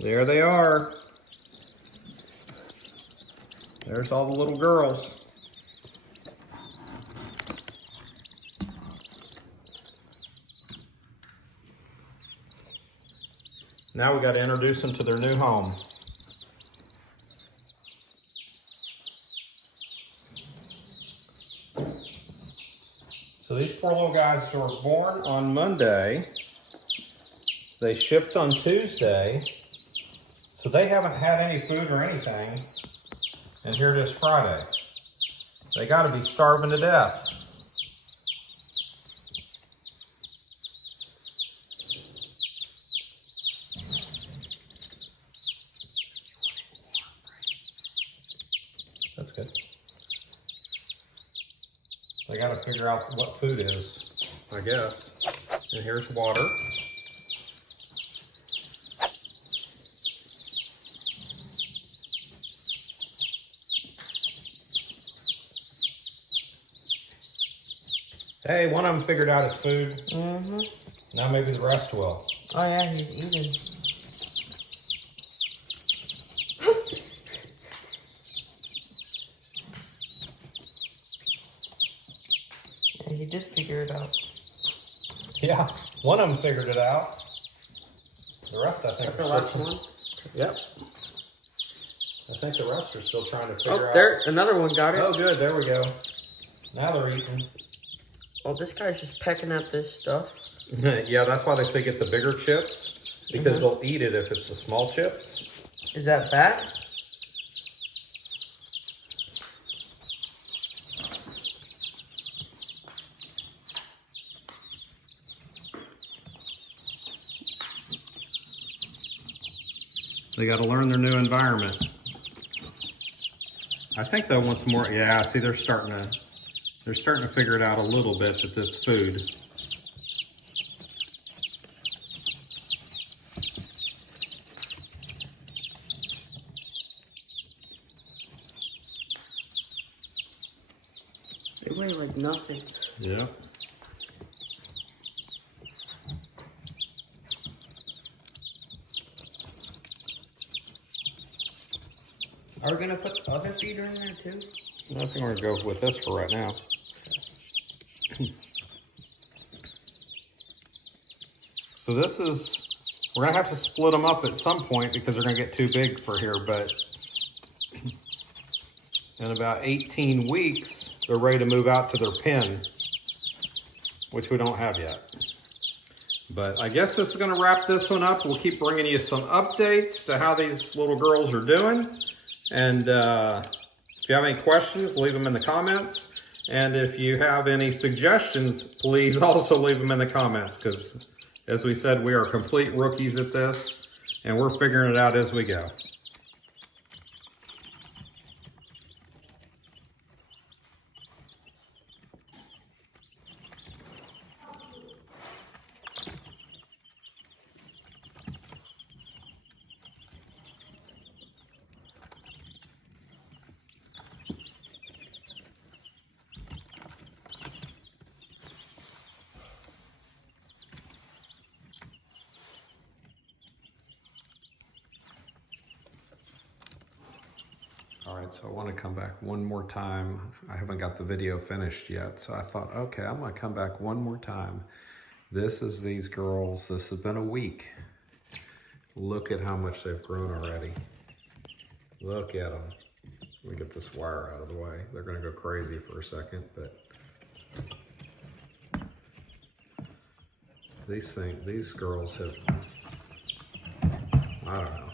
There they are. There's all the little girls. Now we got to introduce them to their new home. So these poor little guys were born on Monday. They shipped on Tuesday. So they haven't had any food or anything. And here it is Friday. They got to be starving to death. That's good. They got to figure out what food is, I guess. And here's water. Hey, one of them figured out its food. Mm-hmm. Now maybe the rest will. Oh yeah, he's eating. Yeah, he did figure it out. Yeah, one of them figured it out. The rest, I think, The last one. Yep. I think the rest are still trying to figure Oh, out. there, another one got it. Oh, good. There we go. Now they're eating. Oh, this guy's just pecking at this stuff. Yeah, that's why they say get the bigger chips, because they'll eat it if it's the small chips. Is that bad? They got to learn their new environment. I think though once more, yeah, see they're starting to figure it out a little bit that this food. They weigh like nothing. Yeah. Are we gonna put the other feeder in there too? I think we're gonna go with this for right now. So this is, we're gonna have to split them up at some point because they're gonna get too big for here, but in about 18 weeks, they're ready to move out to their pen, which we don't have yet. But I guess this is gonna wrap this one up. We'll keep bringing you some updates to how these little girls are doing. And if you have any questions, leave them in the comments. And if you have any suggestions, please also leave them in the comments, because as we said, we are complete rookies at this, and we're figuring it out as we go. All right, so I want to come back one more time. I haven't got the video finished yet, so I thought, okay, I'm going to come back one more time. This is these girls. This has been a week. Look at how much they've grown already. Look at them. Let me get this wire out of the way. They're going to go crazy for a second, but these girls have, I don't know,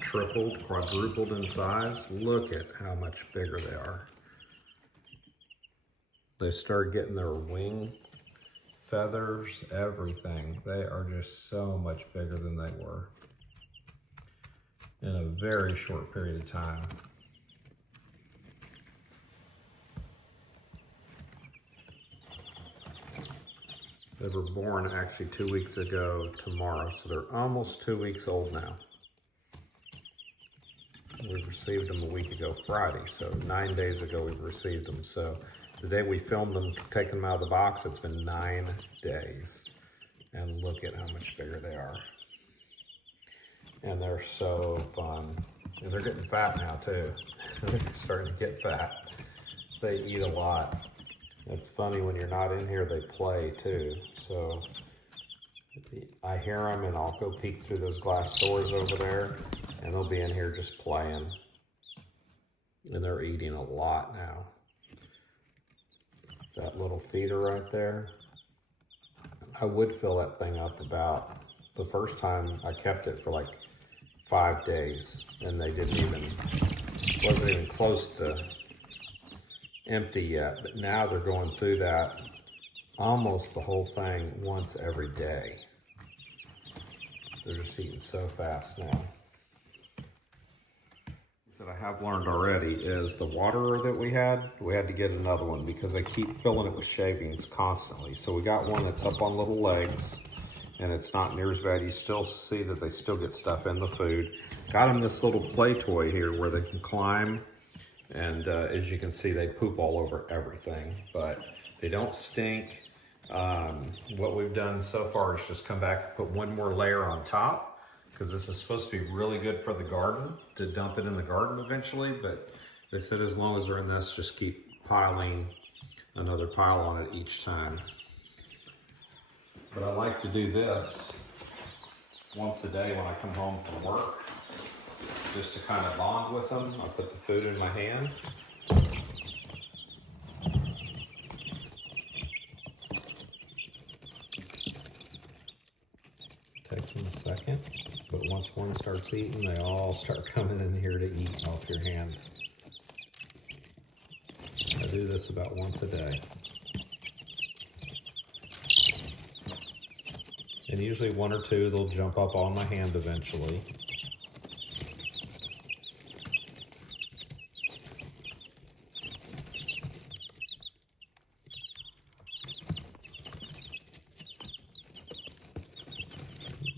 tripled, quadrupled in size. Look at how much bigger they are. They start getting their wing feathers, everything. They are just so much bigger than they were in a very short period of time. They were born actually 2 weeks ago tomorrow, so they're almost 2 weeks old now. We received them a week ago Friday, so 9 days ago we received them. So the day we filmed them, taking them out of the box, it's been 9 days. And look at how much bigger they are. And they're so fun. And they're getting fat now too. They're starting to get fat. They eat a lot. It's funny when you're not in here, they play too. So I hear them and I'll go peek through those glass doors over there and they'll be in here just playing. And they're eating a lot now. That little feeder right there. I would fill that thing up about, the first time I kept it for like 5 days and they wasn't even close to empty yet, but now they're going through that almost the whole thing once every day. They're just eating so fast now. That I have learned already is the waterer that we had to get another one because they keep filling it with shavings constantly. So we got one that's up on little legs and it's not near as bad. You still see that they still get stuff in the food. Got them this little play toy here where they can climb. And as you can see, they poop all over everything, but they don't stink. What we've done so far is just come back and put one more layer on top because this is supposed to be really good for the garden, to dump it in the garden eventually. But they said as long as they're in this, just keep piling another pile on it each time. But I like to do this once a day when I come home from work, just to kind of bond with them. I put the food in my hand. Takes them a second, but once one starts eating, they all start coming in here to eat off your hand. I do this about once a day. And usually one or two, they'll jump up on my hand eventually.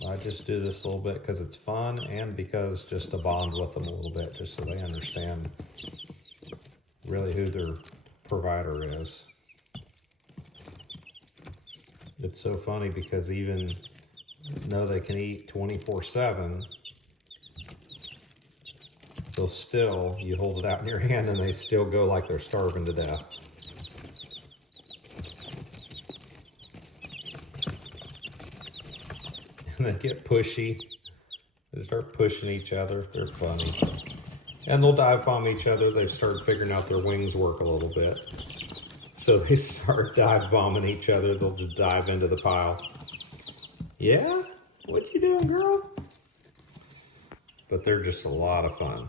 I just do this a little bit because it's fun and because just to bond with them a little bit, just so they understand really who their provider is. It's so funny because even though they can eat 24/7, they'll still, you hold it out in your hand and they still go like they're starving to death. And they get pushy. They start pushing each other. They're funny. And they'll dive bomb each other. They start figuring out their wings work a little bit. So they start dive bombing each other. They'll just dive into the pile. Yeah? What you doing, girl? But they're just a lot of fun.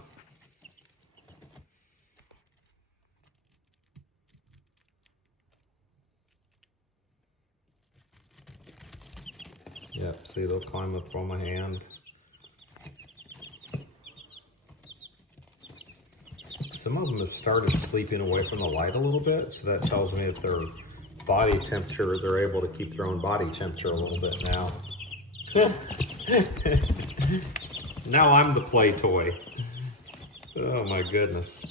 Yep, see, they'll climb up on my hand. Some of them have started sleeping away from the light a little bit, so that tells me that their body temperature, they're able to keep their own body temperature a little bit now. Now I'm the play toy. Oh my goodness.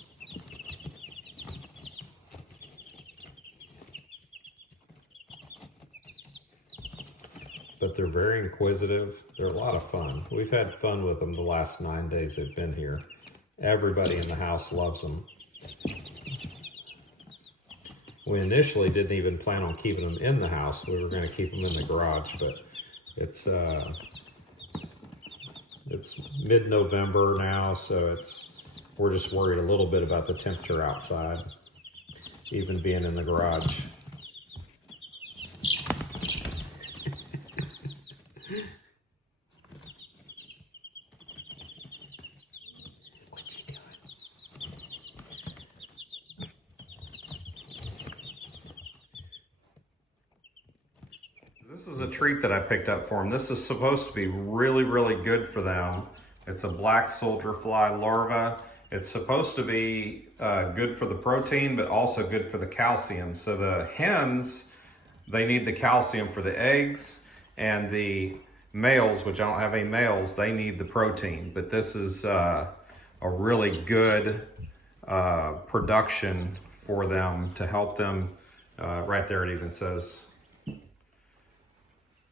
But they're very inquisitive. They're a lot of fun. We've had fun with them the last 9 days they've been here. Everybody in the house loves them. We initially didn't even plan on keeping them in the house. We were going to keep them in the garage, but it's mid-November now, so we're just worried a little bit about the temperature outside, even being in the garage. This is a treat that I picked up for them. This is supposed to be really, really good for them. It's a black soldier fly larva. It's supposed to be good for the protein, but also good for the calcium. So the hens, they need the calcium for the eggs, and the males, which I don't have any males, they need the protein. But this is a really good production for them to help them. Right there it even says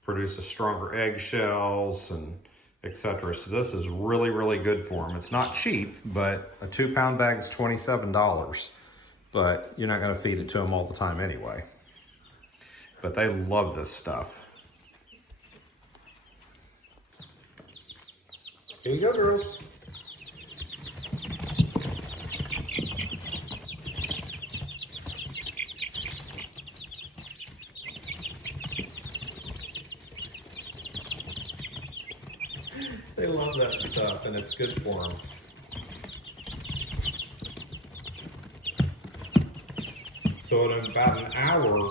produce a stronger eggshells and etc. So this is really, really good for them. It's not cheap, but a 2-pound bag is $27, but you're not gonna feed it to them all the time anyway. But they love this stuff. Here you go, girls. They love that stuff, and it's good for them. So in about an hour,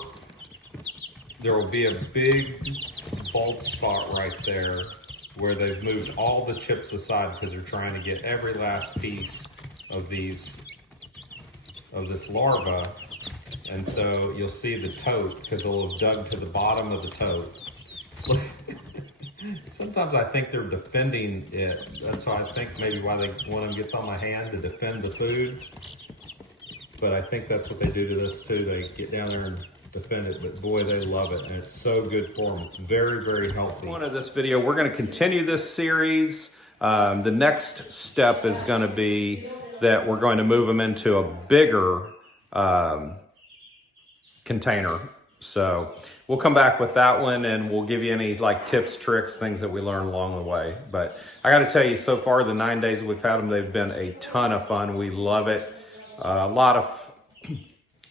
there will be a big bulb spot right there where they've moved all the chips aside because they're trying to get every last piece of this larva. And so you'll see the tote because they'll have dug to the bottom of the tote. Sometimes I think they're defending it. That's why I think maybe why one of them gets on my hand to defend the food. But I think that's what they do to this too. They get down there and defend it, but boy, they love it, and it's so good for them. It's very, very healthy. One of this video, we're going to continue this series. The next step is going to be that we're going to move them into a bigger container. So we'll come back with that one, and we'll give you any like tips, tricks, things that we learn along the way. But I got to tell you, so far the 9 days we've had them, they've been a ton of fun. We love it. A lot of,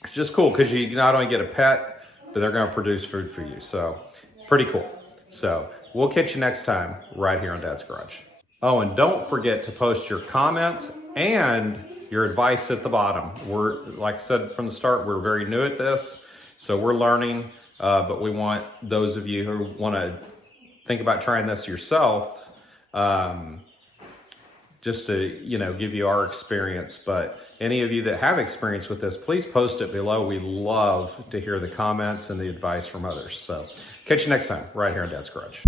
it's just cool because you not only get a pet, but they're going to produce food for you. So pretty cool. So we'll catch you next time right here on Dad's Garage. Oh, and don't forget to post your comments and your advice at the bottom. We're, like I said from the start, we're very new at this. So we're learning, but we want those of you who want to think about trying this yourself, just to, give you our experience. But any of you that have experience with this, please post it below. We love to hear the comments and the advice from others. So catch you next time right here on Dad's Garage.